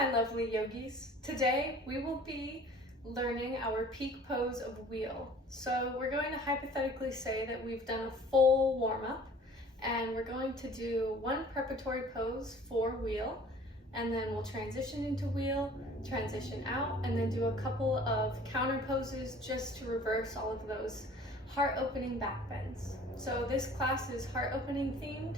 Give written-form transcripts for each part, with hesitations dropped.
my lovely yogis. Today we will be learning our peak pose of wheel. So we're going to hypothetically say that we've done a full warm-up and we're going to do one preparatory pose for wheel, and then we'll transition into wheel, transition out, and then do a couple of counter poses just to reverse all of those heart opening back bends. So this class is heart opening themed.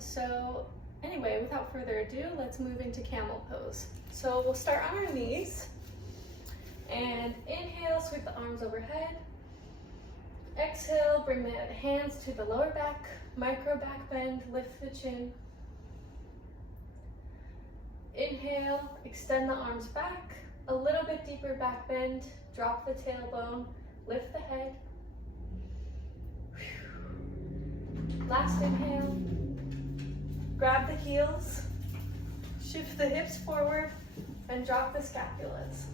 So anyway, without further ado, let's move into camel pose. So we'll start on our knees and inhale, sweep the arms overhead. Exhale, bring the hands to the lower back, micro back bend, lift the chin. Inhale, extend the arms back, a little bit deeper back bend, drop the tailbone, lift the head. Last inhale, grab the heels, shift the hips forward, and drop the scapulas.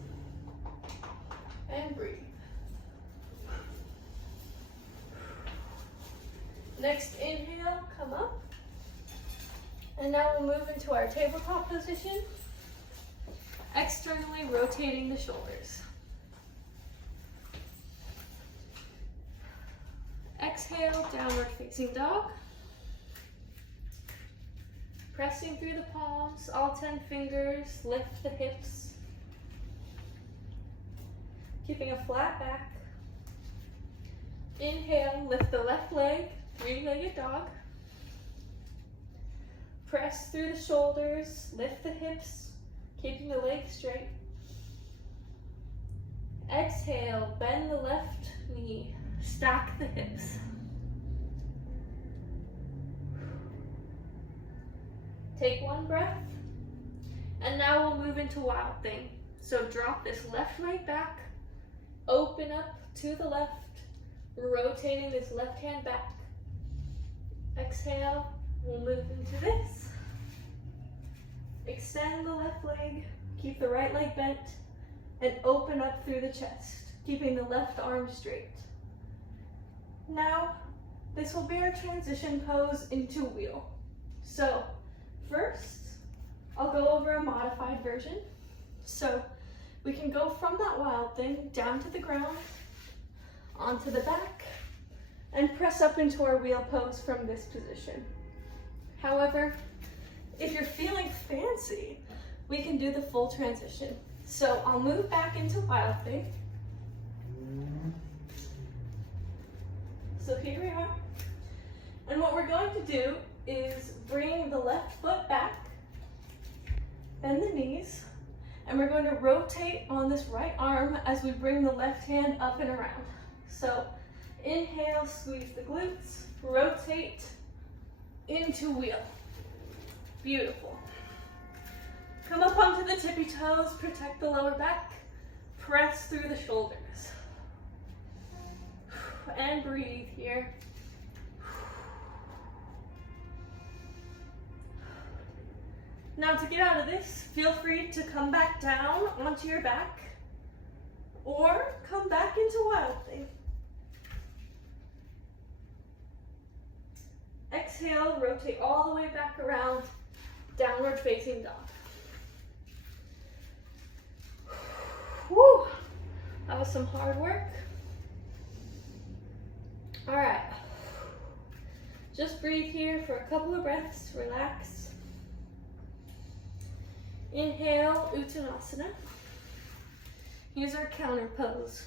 And breathe. Next inhale, come up. And now we'll move into our tabletop position, externally rotating the shoulders. Exhale, downward facing dog. Pressing through the palms, all 10 fingers, lift the hips. Keeping a flat back. Inhale, lift the left leg, three-legged dog. Press through the shoulders, lift the hips, keeping the legs straight. Exhale, bend the left knee, stack the hips. Take one breath, and now we'll move into Wild Thing. So drop this left leg back, open up to the left, rotating this left hand back. Exhale, we'll move into this. Extend the left leg, keep the right leg bent, and open up through the chest, keeping the left arm straight. Now, this will be our transition pose into wheel. So, first, I'll go over a modified version. So, we can go from that Wild Thing down to the ground, onto the back, and press up into our wheel pose from this position. However, if you're feeling fancy, we can do the full transition. So I'll move back into Wild Thing. So here we are. And what we're going to do is bring the left foot back, bend the knees, and we're going to rotate on this right arm as we bring the left hand up and around. So inhale, squeeze the glutes, rotate into wheel. Beautiful. Come up onto the tippy toes, protect the lower back, press through the shoulders. And breathe here. Now to get out of this, feel free to come back down onto your back or come back into Wild Thing. Exhale, rotate all the way back around, downward facing dog. Whew, that was some hard work. All right, just breathe here for a couple of breaths, relax. Inhale, Uttanasana. Here's our counter pose.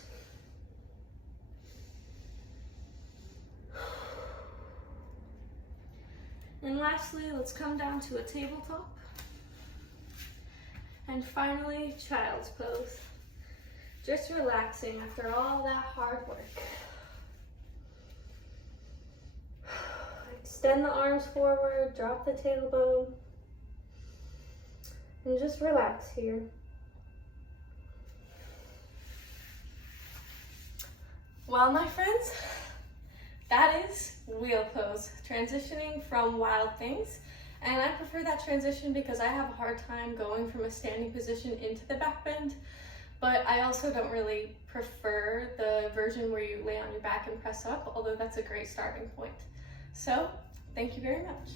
And lastly, let's come down to a tabletop. And finally, child's pose. Just relaxing after all that hard work. Extend the arms forward, drop the tailbone, and just relax here. Well, my friends, that is wheel pose, transitioning from Wild Things. And I prefer that transition because I have a hard time going from a standing position into the back bend, but I also don't really prefer the version where you lay on your back and press up, although that's a great starting point. So, thank you very much.